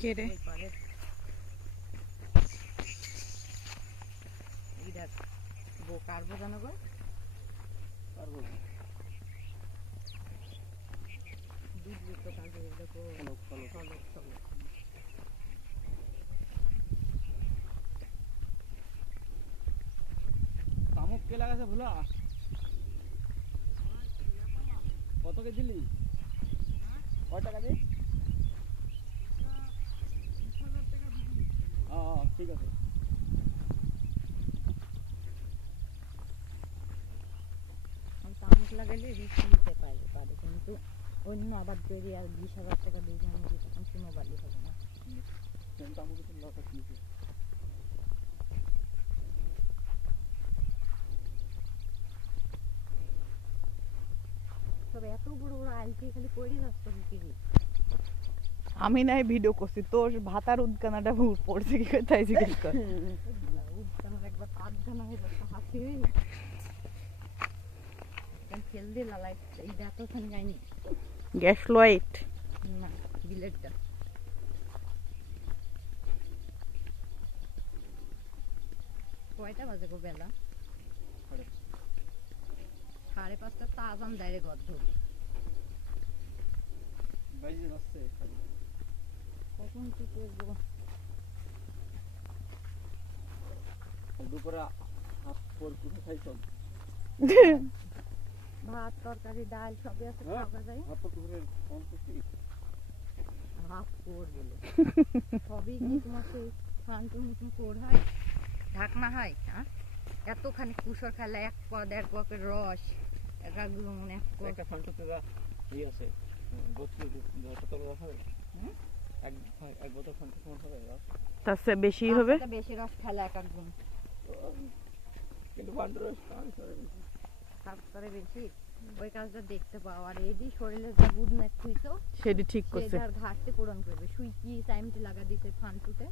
কে রে কারবো জানো গো দুধ যুক্ত কাজে দেখো শামুক কে লাগাছে ভোলা কত কে দিলি কয় টাকা দিই ঠিক আছে শামুক লাগাইলে রিস্ক নিতে পারে কিন্তু অন্য আবার যদি আর 20,000 টাকা দিয়ে আমি দিই তখন কোনো বালি হবে না তবে এত বড় বড় আলতি খালি পড়ে যাচ্ছে বিক্রি আমি নাই ভিডিও করছি তোর ভাতার উদ্গানাটা পড়ছে কি তাই জিজ্ঞেস কর উদ্গানার একবার 5 গানা হয়ে যাচ্ছে হাসি হয়ে কেন খেল দিয়ে লালাই এইটা তো খান যায়নি গ্যাস লাইট না বিলেটটা কয়টা বাজে গো বেলা 5:30 তা আজান দেয় রে গদ্ধ বাইরে আসছে কখন কি করবো দুপুরে হাত পর কুঠে খাইছো ভাত তরকারি ডাল সবই আছে খাওয়া যায় হাত পর কুঠে কোন কি হাফ কোর বলে সবই কি তোমার সেই ফান্টুর মতন কোর হয় ঢাকনা হয় হ্যাঁ এতখানি কুসর খেলা 1 পা 1.5 পকের রস একাগুলো মনে একটা ফান্টুতে এই আছে বোতল বোতল রাখা হবে এক বোতল ফান্টু কেমন হবে রস তার চেয়ে বেশি হবে বেশি রস খেলা একাগুলো কিন্তু ফান্টুর রস তারপরে বেশি ওই কাজটা দেখতে পাও আর এডি শরীরে যা গুড ম্যাচ হইছো সেটি ঠিক করছে সেটার ঘাটতি পূরণ করবে সুই কি টাইমটি লাগা দিছে ফান্টুতে